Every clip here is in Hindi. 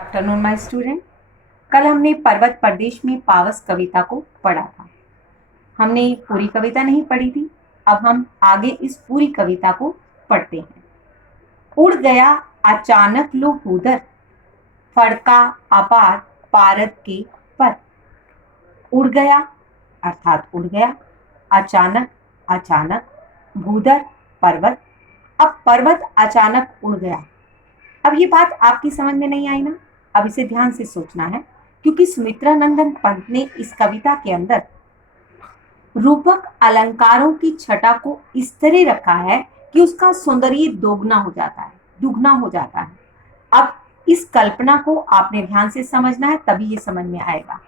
Afternoon my student. कल हमने पर्वत प्रदेश में पावस कविता को पढ़ा था। हमने पूरी कविता नहीं पढ़ी थी। अब हम आगे इस पूरी कविता को पढ़ते हैं। उड़ गया अचानक लो भूदर, फड़का अपार पारद के पर। उड़ गया अर्थात उड़ गया, अचानक अचानक, भूदर पर्वत। अब पर्वत अचानक उड़ गया। अब ये बात आपकी समझ में नहीं आई ना? अब इसे ध्यान से सोचना है, क्योंकि सुमित्रा नंदन पंत ने इस कविता के अंदर रूपक अलंकारों की छटा को इस तरह रखा है कि उसका सौंदर्य दोगुना हो जाता है, दुगना हो जाता है। अब इस कल्पना को आपने ध्यान से समझना है, तभी ये समझ में आएगा।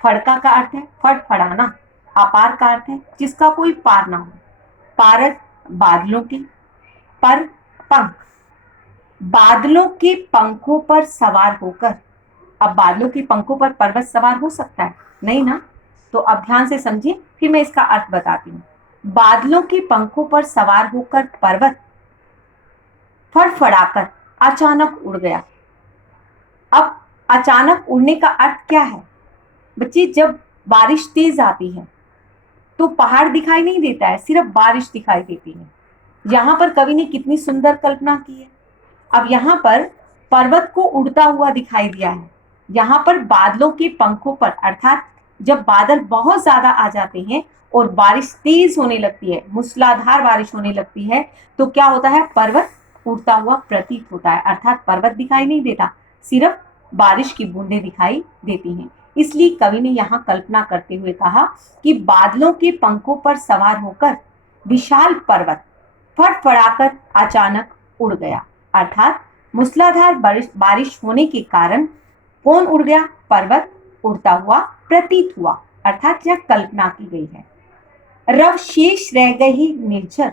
फड़का का अर्थ है फड़फड़ाना, अपार का अर्थ है जिसका कोई पार ना हो, पारद बादलों की, पर पंख बादलों के पंखों पर सवार होकर। अब बादलों के पंखों पर पर्वत सवार हो सकता है? नहीं ना। तो अब ध्यान से समझिए, फिर मैं इसका अर्थ बताती हूँ। बादलों के पंखों पर सवार होकर पर्वत फड़फड़ाकर अचानक उड़ गया। अब अचानक उड़ने का अर्थ क्या है बच्चे? जब बारिश तेज आती है तो पहाड़ दिखाई नहीं देता है, सिर्फ बारिश दिखाई देती है। यहाँ पर कवि ने कितनी सुंदर कल्पना की है। अब यहाँ पर पर्वत को उड़ता हुआ दिखाई दिया है। यहाँ पर बादलों के पंखों पर, अर्थात जब बादल बहुत ज्यादा आ जाते हैं और बारिश तेज होने लगती है, मूसलाधार बारिश होने लगती है, तो क्या होता है? पर्वत उड़ता हुआ प्रतीत होता है, अर्थात पर्वत दिखाई नहीं देता, सिर्फ बारिश की बूंदें दिखाई देती हैं। इसलिए कवि ने यहाँ कल्पना करते हुए कहा कि बादलों के पंखों पर सवार होकर विशाल पर्वत फड़फड़ाकर अचानक उड़ गया। अर्थात मूसलाधार बारिश होने के कारण कौन उड़ गया? पर्वत उड़ता हुआ प्रतीत हुआ, अर्थात यह कल्पना की गई है। रव शेष रह गए ही निर्झर,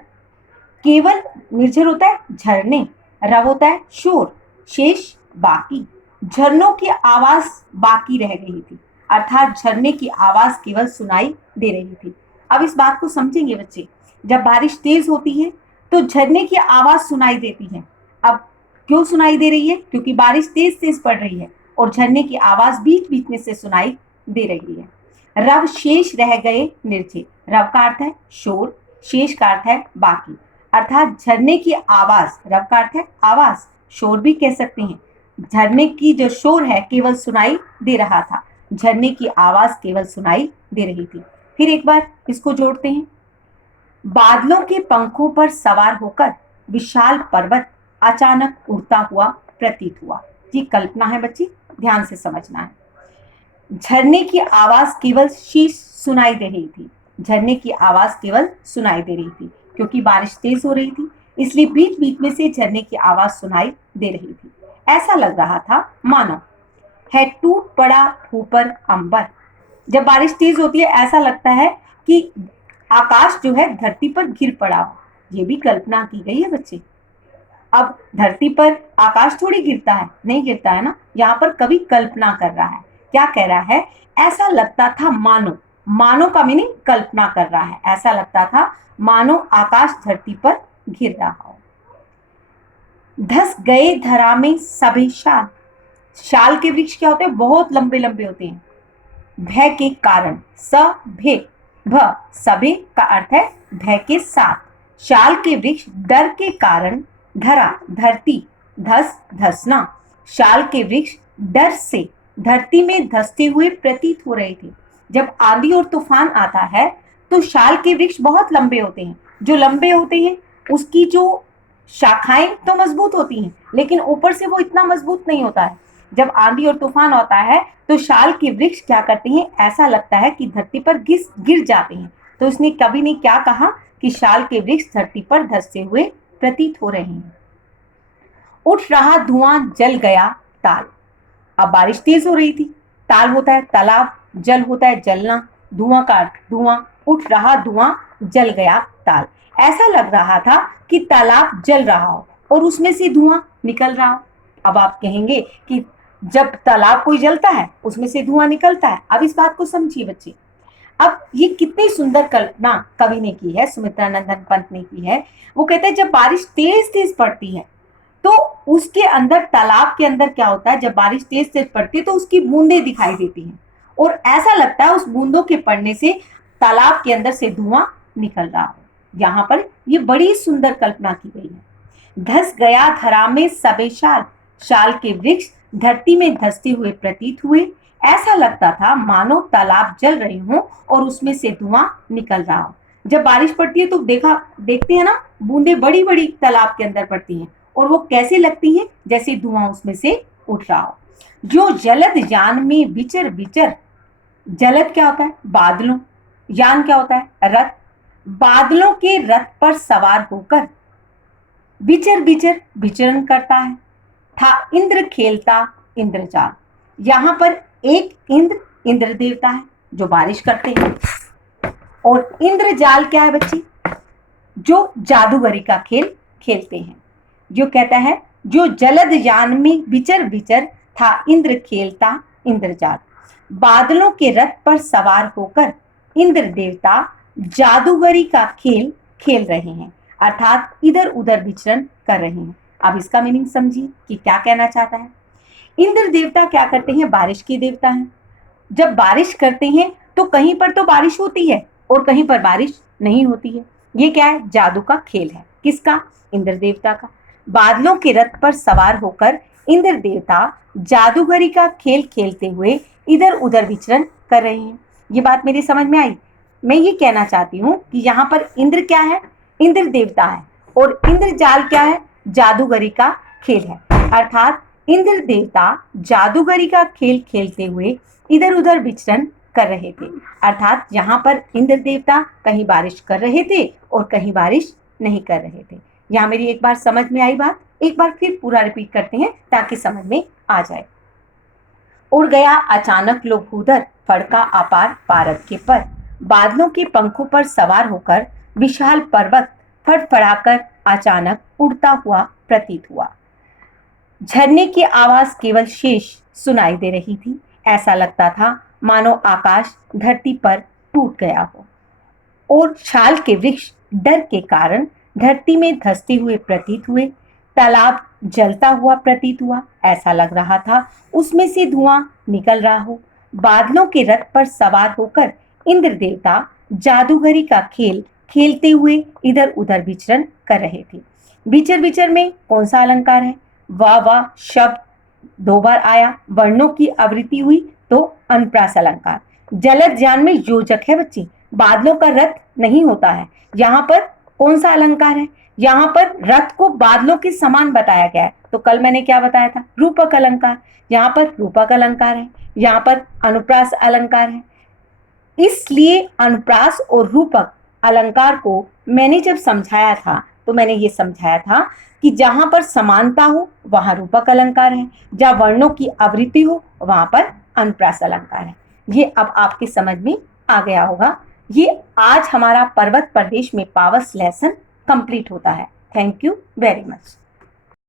केवल निर्झर होता है झरने, रव होता है शोर, शेष बाकी, झरनों की आवाज बाकी रह गई थी, अर्थात झरने की आवाज केवल सुनाई दे रही थी। अब इस बात को समझेंगे बच्चे। जब बारिश तेज होती है तो झरने की आवाज सुनाई देती है। अब क्यों सुनाई दे रही है? क्योंकि बारिश तेज तेज पड़ रही है और झरने की आवाज बीच बीच में से सुनाई दे रही है। रव शेष रह गए निर्झर, रव का अर्थ है शोर, शेष का अर्थ है बाकी, अर्थात झरने की आवाज, रव का अर्थ है आवाज, शोर भी कह सकते हैं। झरने की जो शोर है केवल सुनाई दे रहा था, झरने की आवाज केवल सुनाई दे रही थी। फिर एक बार इसको जोड़ते हैं। बादलों के पंखों पर सवार होकर विशाल पर्वत अचानक उड़ता हुआ प्रतीत हुआ। ये कल्पना है बच्ची, ध्यान से समझना है। झरने की आवाज केवल शीश सुनाई दे रही थी, झरने की आवाज केवल सुनाई दे रही थी, क्योंकि बारिश तेज हो रही थी, इसलिए बीच बीच में से झरने की आवाज सुनाई दे रही थी। ऐसा लग रहा था मानो है टूट पड़ा ऊपर अंबर। जब बारिश तेज होती है ऐसा लगता है कि आकाश जो है धरती पर गिर पड़ा हो। ये भी कल्पना की गई है बच्चे। अब धरती पर आकाश थोड़ी गिरता है, नहीं गिरता है ना। यहाँ पर कवि कल्पना कर रहा है। क्या कह रहा है? ऐसा लगता था मानो, मानो का मीनिंग कल्पना कर रहा है। ऐसा लगता था मानो आकाश धरती पर गिर रहा हो। धस गए धरा में सभी शाल, शाल के वृक्ष क्या होते हैं? बहुत लंबे लंबे होते हैं। भय के कारण, सभे, भ सभे का अर्थ है भय के साथ। शाल के वृक्ष डर के कारण, धरा धरती, धस धसना, शाल के वृक्ष डर से धरती में धसते हुए प्रतीत हो रहे थे। जब आंधी और तूफान आता है तो शाल के वृक्ष बहुत लंबे होते हैं। जो लंबे होते हैं उसकी जो शाखाएं तो मजबूत होती हैं, लेकिन ऊपर से वो इतना मजबूत नहीं होता है। जब आंधी और तूफान होता है तो शाल के वृक्ष क्या करते हैं? ऐसा लगता है कि धरती पर गिर जाते हैं। तो उसने कवि ने क्या कहा कि शाल के वृक्ष धरती पर धंसते हुए प्रतीत हो रहे हैं। उठ रहा धुआं जल गया ताल। अब बारिश तेज हो रही थी। ताल होता है तालाब, जल होता है जलना, धुआं का धुआं, उठ रहा धुआं जल गया ताल। ऐसा लग रहा था कि तालाब जल रहा हो और उसमें से धुआं निकल रहा हो। अब आप कहेंगे कि जब तालाब कोई जलता है उसमें से धुआं निकलता है। अब इस बात को समझिए बच्चे। अब ये कितनी सुंदर कल्पना कवि ने की है, सुमित्रा नंदन पंत ने की है। वो कहते हैं जब बारिश तेज तेज पड़ती है तो उसके अंदर, तालाब के अंदर क्या होता है, जब बारिश तेज तेज पड़ती है तो उसकी बूंदें दिखाई देती हैं और ऐसा लगता है उस बूंदों के पड़ने से तालाब के अंदर से धुआं निकल रहा हो। यहाँ पर ये बड़ी सुंदर कल्पना की गई है। धस गया धरा में सबे शाल, शाल के वृक्ष धरती में धसते हुए प्रतीत हुए। ऐसा लगता था मानो तालाब जल रहे हों और उसमें से धुआं निकल रहा हो। जब बारिश पड़ती है तो देखते हैं ना, बूंदे बड़ी बड़ी तालाब के अंदर पड़ती हैं और वो कैसे लगती हैं, जैसे धुआं उसमें से उठ रहा हो। जो जलद यान में विचर विचर, जलद क्या होता है, बादलों, यान क्या होता है, रथ, बादलों के रथ पर सवार होकर विचर विचर विचरण करता है। था इंद्र खेलता इंद्रजाल, यहाँ पर एक इंद्र देवता है जो बारिश करते हैं, और इंद्रजाल क्या है बच्चे, जो जादूगरी का खेल खेलते हैं। जो कहता है जो जलद यान में विचर विचर था इंद्र खेलता इंद्रजाल, बादलों के रथ पर सवार होकर इंद्र देवता जादूगरी का खेल खेल रहे हैं, अर्थात इधर उधर विचरण कर रहे हैं। अब इसका मीनिंग समझिए कि क्या कहना चाहता है। इंद्र देवता क्या करते हैं, बारिश के देवता हैं। जब बारिश करते हैं तो कहीं पर तो बारिश होती है और कहीं पर बारिश नहीं होती है। ये क्या है, जादू का खेल है। किसका, इंद्र देवता का। बादलों के रथ पर सवार होकर इंद्र देवता जादूगरी का खेल खेलते हुए इधर उधर विचरण कर रहे हैं। ये बात मेरी समझ में आई। मैं ये कहना चाहती हूँ कि यहाँ पर इंद्र क्या है, इंद्र देवता है, और इंद्रजाल क्या है, जादूगरी का खेल है। अर्थात इंद्र देवता जादूगरी का खेल खेलते हुए इधर उधर विचरण कर रहे थे। अर्थात यहाँ पर इंद्र देवता कहीं बारिश कर रहे थे और कहीं बारिश नहीं कर रहे थे। यहाँ मेरी एक बार समझ में आई बात, एक बार फिर पूरा रिपीट करते हैं ताकि समझ में आ जाए। उड़ गया अचानक लो भूधर, फड़का अपार पारद के पर, बादलों के पंखों पर सवार होकर विशाल पर्वत फड़फड़ाकर अचानक उड़ता हुआ प्रतीत हुआ। झरने की आवाज केवल शेष सुनाई दे रही थी। ऐसा लगता था मानो आकाश धरती पर टूट गया हो और शाल के वृक्ष डर के कारण धरती में धंसते हुए प्रतीत हुए। तालाब जलता हुआ प्रतीत हुआ। ऐसा लग रहा था उसमें से धुआं निकल रहा हो। बादलों के रथ पर सवार होकर इंद्र देवता जादूगरी का खेल खेलते हुए इधर उधर विचरण कर रहे थे। विचर विचर में कौन सा अलंकार है, वाह वाह शब्द दो बार आया, वर्णों की आवृत्ति हुई तो अनुप्रास अलंकार। जलद यान में योजक है बच्चे, बादलों का रथ नहीं होता है। यहाँ पर कौन सा अलंकार है, यहाँ पर रथ को बादलों के समान बताया गया है। तो कल मैंने क्या बताया था, रूपक अलंकार। यहाँ पर रूपक अलंकार है, यहाँ पर अनुप्रास अलंकार है। इसलिए अनुप्रास और रूपक अलंकार को मैंने जब समझाया था तो मैंने ये समझाया था कि जहां पर समानता हो वहां रूपक अलंकार है, जहां वर्णों की आवृत्ति हो वहां पर अनुप्रास अलंकार है। ये अब आपके समझ में आ गया होगा। ये आज हमारा पर्वत प्रदेश में पावस लेसन कंप्लीट होता है। Thank you very much.